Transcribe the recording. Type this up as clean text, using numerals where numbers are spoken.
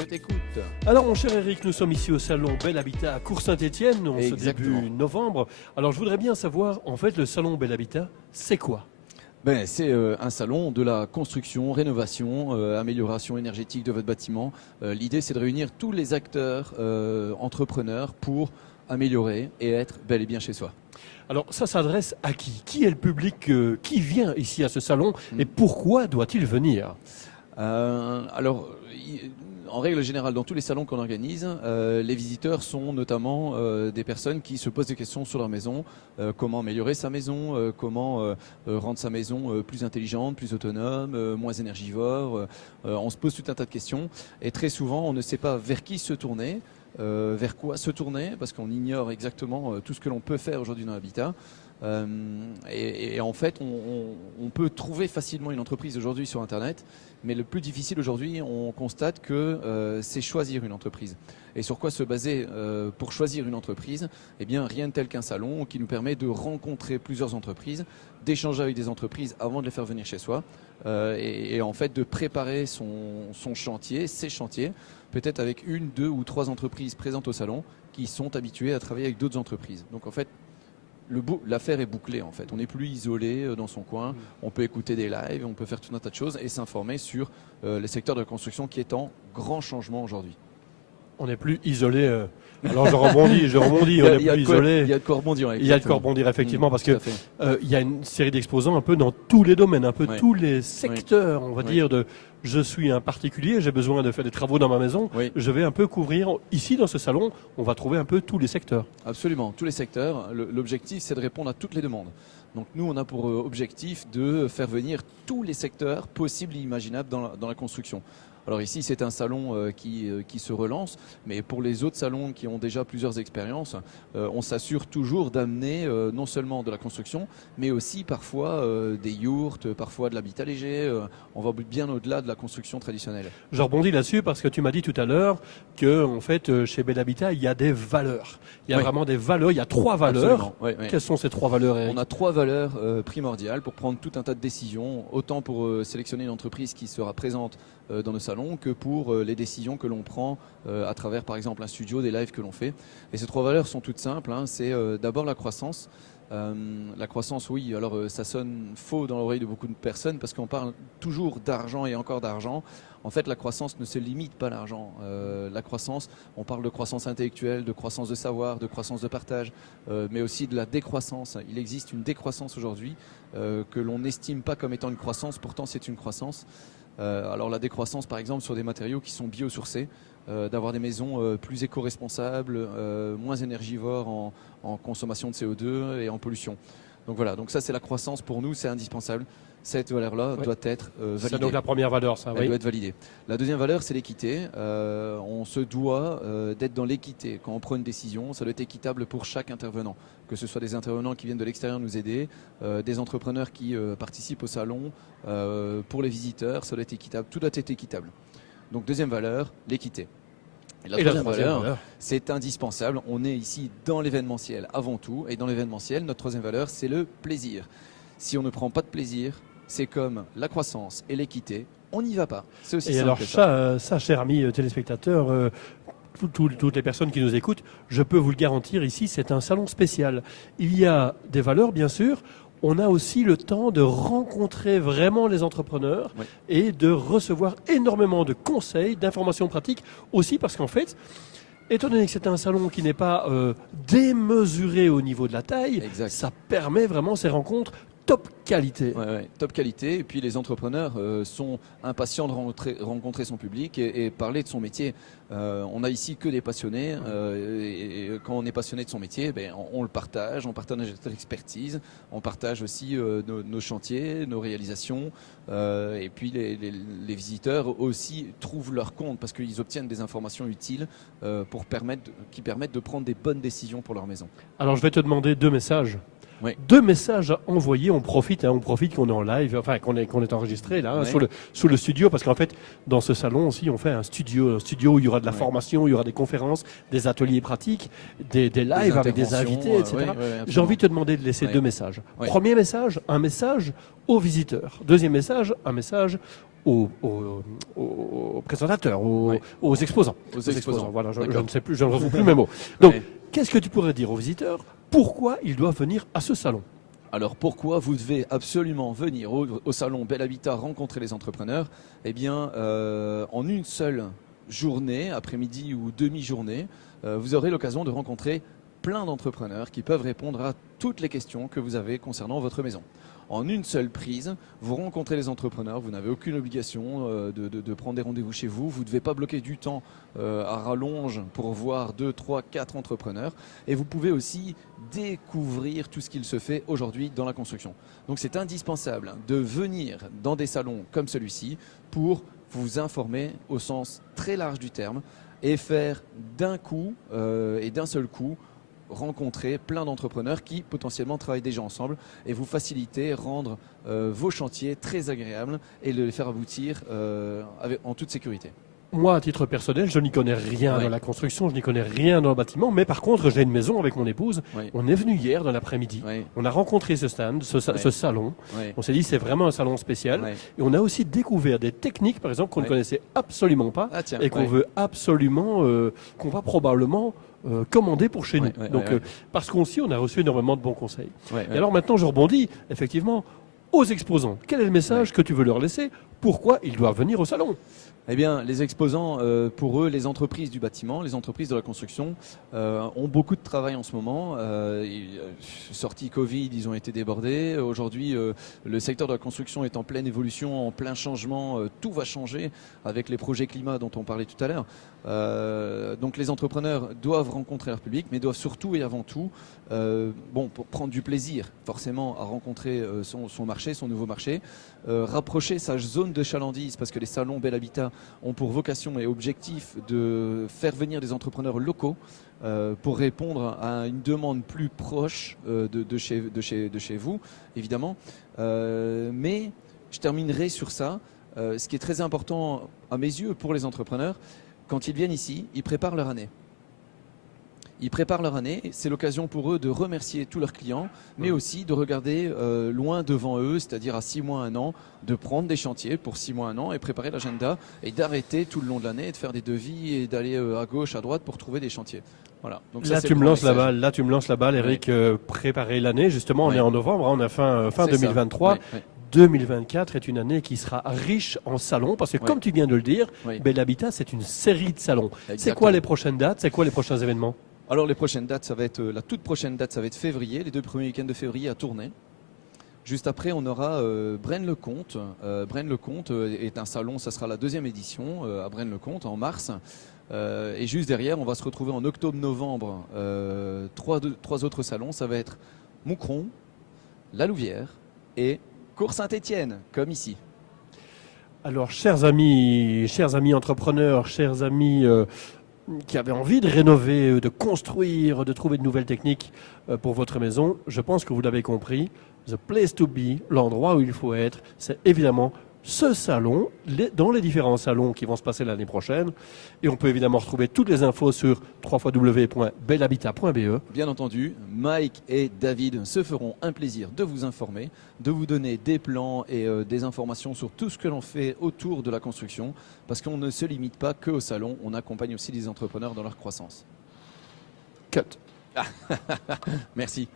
je t'écoute. Alors mon cher Eric, nous sommes ici au salon Bel Habitat à Cours-Saint-Étienne, en ce Exactement. début novembre. Alors je voudrais bien savoir, en fait, le salon Bel Habitat, c'est quoi? C'est un salon de la construction, rénovation, amélioration énergétique de votre bâtiment. L'idée, c'est de réunir tous les acteurs entrepreneurs pour améliorer et être bel et bien chez soi. Alors ça s'adresse à qui? Qui est le public qui vient ici à ce salon et pourquoi doit-il venir? En règle générale, dans tous les salons qu'on organise, les visiteurs sont notamment des personnes qui se posent des questions sur leur maison, comment améliorer sa maison, comment rendre sa maison plus intelligente, plus autonome, moins énergivore. On se pose tout un tas de questions et très souvent, on ne sait pas vers qui se tourner, vers quoi se tourner, parce qu'on ignore exactement tout ce que l'on peut faire aujourd'hui dans l'habitat. En fait, on peut trouver facilement une entreprise aujourd'hui sur Internet, mais le plus difficile aujourd'hui, on constate que c'est choisir une entreprise. Et sur quoi se baser pour choisir une entreprise? Eh bien, rien de tel qu'un salon qui nous permet de rencontrer plusieurs entreprises, d'échanger avec des entreprises avant de les faire venir chez soi, en fait de préparer son chantier, ses chantiers, peut-être avec une, deux ou trois entreprises présentes au salon qui sont habituées à travailler avec d'autres entreprises. Donc en fait, l'affaire est bouclée en fait. On n'est plus isolé dans son coin. On peut écouter des lives, on peut faire tout un tas de choses et s'informer sur les secteurs de la construction qui est en grand changement aujourd'hui. On n'est plus isolé. Alors je rebondis, on n'est plus isolé. Il y a de quoi rebondir. Il y a de quoi rebondir effectivement parce tout que à fait. il y a une série d'exposants un peu dans tous les domaines, un peu Ouais. tous les secteurs, on va Ouais. dire de je suis un particulier, j'ai besoin de faire des travaux dans ma maison, Oui. je vais un peu couvrir ici dans ce salon, on va trouver un peu tous les secteurs. Absolument, tous les secteurs. L'objectif, c'est de répondre à toutes les demandes. Donc nous, on a pour objectif de faire venir tous les secteurs possibles et imaginables dans la construction. Alors ici, c'est un salon qui se relance, mais pour les autres salons qui ont déjà plusieurs expériences, on s'assure toujours d'amener non seulement de la construction, mais aussi parfois des yurts, parfois de l'habitat léger. On va bien au-delà de la construction traditionnelle. Je rebondis là-dessus parce que tu m'as dit tout à l'heure que en fait chez Bel Habitat, il y a des valeurs. Il y a Oui. vraiment des valeurs, il y a 3 valeurs. Absolument, oui, oui. Quelles sont ces 3 valeurs, Eric? On a 3 valeurs primordiales pour prendre tout un tas de décisions, autant pour sélectionner une entreprise qui sera présente dans nos salons que pour les décisions que l'on prend à travers par exemple un studio, des lives que l'on fait. Et ces 3 valeurs sont toutes simples, hein. C'est d'abord la croissance. La croissance, oui, alors ça sonne faux dans l'oreille de beaucoup de personnes parce qu'on parle toujours d'argent et encore d'argent. En fait, la croissance ne se limite pas à l'argent. La croissance, on parle de croissance intellectuelle, de croissance de savoir, de croissance de partage, mais aussi de la décroissance. Il existe une décroissance aujourd'hui que l'on n'estime pas comme étant une croissance, pourtant c'est une croissance. Alors la décroissance, par exemple, sur des matériaux qui sont biosourcés, d'avoir des maisons plus éco-responsables, moins énergivores en consommation de CO2 et en pollution. Donc voilà, donc ça c'est la croissance pour nous, c'est indispensable. Cette valeur-là doit être validée. C'est donc la première valeur, ça, Elle oui. doit être validée. La deuxième valeur, c'est l'équité. On se doit d'être dans l'équité. Quand on prend une décision, ça doit être équitable pour chaque intervenant. Que ce soit des intervenants qui viennent de l'extérieur nous aider, des entrepreneurs qui participent au salon, pour les visiteurs, ça doit être équitable. Tout doit être équitable. Donc deuxième valeur, l'équité. Et la troisième valeur, c'est indispensable. On est ici dans l'événementiel avant tout. Et dans l'événementiel, notre troisième valeur, c'est le plaisir. Si on ne prend pas de plaisir, c'est comme la croissance et l'équité, on n'y va pas. C'est aussi Et simple alors que ça. ça, cher ami téléspectateur, toutes les personnes qui nous écoutent, je peux vous le garantir ici, c'est un salon spécial. Il y a des valeurs, bien sûr. On a aussi le temps de rencontrer vraiment les entrepreneurs Oui. et de recevoir énormément de conseils, d'informations pratiques aussi parce qu'en fait, étant donné que c'est un salon qui n'est pas démesuré au niveau de la taille, Exact. ça permet vraiment ces rencontres top qualité. Ouais, top qualité. Et puis les entrepreneurs sont impatients de rencontrer son public et parler de son métier. On a ici que des passionnés. Et quand on est passionné de son métier, on le partage. On partage notre expertise. On partage aussi nos chantiers, nos réalisations. Et puis les visiteurs aussi trouvent leur compte parce qu'ils obtiennent des informations utiles qui permettent de prendre des bonnes décisions pour leur maison. Alors je vais te demander 2 messages. Oui. 2 messages à envoyer, on profite qu'on est en live, enfin qu'on est enregistré là, Ouais. sous le studio, parce qu'en fait, dans ce salon aussi, on fait un studio où il y aura de la Ouais. formation, il y aura des conférences, des ateliers pratiques, des lives avec des invités, etc. J'ai envie de te demander de laisser Ouais. 2 messages. Ouais. Premier message, un message aux visiteurs. Deuxième message, un message aux présentateurs, aux, Ouais. aux exposants. Aux exposants. Voilà, je D'accord. ne sais plus, je ne retrouve plus mes mots. Donc, Ouais. qu'est-ce que tu pourrais dire aux visiteurs? Pourquoi ils doivent venir à ce salon? Alors pourquoi vous devez absolument venir au salon Bel Habitat rencontrer les entrepreneurs? Eh bien, en une seule journée, après-midi ou demi-journée, vous aurez l'occasion de rencontrer plein d'entrepreneurs qui peuvent répondre à toutes les questions que vous avez concernant votre maison. En une seule prise, vous rencontrez les entrepreneurs, vous n'avez aucune obligation de prendre des rendez-vous chez vous, vous ne devez pas bloquer du temps à rallonge pour voir 2, 3, 4 entrepreneurs et vous pouvez aussi découvrir tout ce qu'il se fait aujourd'hui dans la construction. Donc c'est indispensable de venir dans des salons comme celui-ci pour vous informer au sens très large du terme et faire d'un coup et d'un seul coup rencontrer plein d'entrepreneurs qui potentiellement travaillent déjà ensemble et vous faciliter, rendre vos chantiers très agréables et les faire aboutir en toute sécurité. Moi, à titre personnel, je n'y connais rien Ouais. dans la construction, je n'y connais rien dans le bâtiment, mais par contre, j'ai une maison avec mon épouse. Oui, On est venu hier dans l'après-midi. oui, On a rencontré ce stand, ce salon. oui. On s'est dit c'est vraiment un salon spécial. Ouais. Et on a aussi découvert des techniques, par exemple, qu'on ne Ouais. connaissait absolument pas Ah tiens, et qu'on ouais. veut absolument, qu'on va probablement commander pour chez Ouais, nous. ouais, Donc, ouais, ouais. parce qu'aussi, on a reçu énormément de bons conseils. Ouais, Et ouais. alors maintenant, je rebondis, effectivement, aux exposants. Quel est le message que tu veux leur laisser? Pourquoi ils doivent venir au salon? Eh bien, les exposants, pour eux, les entreprises du bâtiment, les entreprises de la construction, ont beaucoup de travail en ce moment. Sortie Covid, ils ont été débordés. Aujourd'hui, le secteur de la construction est en pleine évolution, en plein changement. Tout va changer avec les projets climat dont on parlait tout à l'heure. Donc les entrepreneurs doivent rencontrer leur public, mais doivent surtout et avant tout pour prendre du plaisir forcément à rencontrer son marché, son nouveau marché, rapprocher sa zone de chalandise parce que les salons Bel Habitat ont pour vocation et objectif de faire venir des entrepreneurs locaux pour répondre à une demande plus proche de chez vous, évidemment. Mais je terminerai sur ça. Ce qui est très important à mes yeux pour les entrepreneurs, quand ils viennent ici, ils préparent leur année. Ils préparent leur année, c'est l'occasion pour eux de remercier tous leurs clients, mais aussi de regarder loin devant eux, c'est-à-dire à 6 mois, 1 an, de prendre des chantiers pour 6 mois, 1 an et préparer l'agenda et d'arrêter tout le long de l'année et de faire des devis et d'aller à gauche, à droite pour trouver des chantiers. Voilà. Donc ça, Là, c'est tu le me grand lances la message. balle. Là, tu me lances la balle, Eric. Préparer l'année. Justement, on Ouais. est en novembre. On a fin C'est ça. 2023. Ouais, ouais. 2024 est une année qui sera riche en salons parce que, Ouais. comme tu viens de le dire, Oui. Bel Habitat, c'est une série de salons. C'est Exactement. quoi les prochaines dates? C'est quoi les prochains événements? Alors les prochaines dates, ça va être la toute prochaine date, ça va être février, les 2 premiers week-ends de février à Tournai. Juste après, on aura Braine-le-Comte. Braine-le-Comte est un salon, ça sera la 2e édition à Braine-le-Comte en mars. Et juste derrière, on va se retrouver en octobre-novembre. 3 autres salons, ça va être Moucron, La Louvière et Cours-Saint-Étienne, comme ici. Alors, chers amis entrepreneurs, chers amis qui avaient envie de rénover, de construire, de trouver de nouvelles techniques pour votre maison, je pense que vous l'avez compris. The place to be, l'endroit où il faut être, c'est évidemment ce salon, dans les différents salons qui vont se passer l'année prochaine. Et on peut évidemment retrouver toutes les infos sur www.belhabitat.be. Bien entendu, Mike et David se feront un plaisir de vous informer, de vous donner des plans et des informations sur tout ce que l'on fait autour de la construction, parce qu'on ne se limite pas que au salon, on accompagne aussi les entrepreneurs dans leur croissance. Cut. Merci.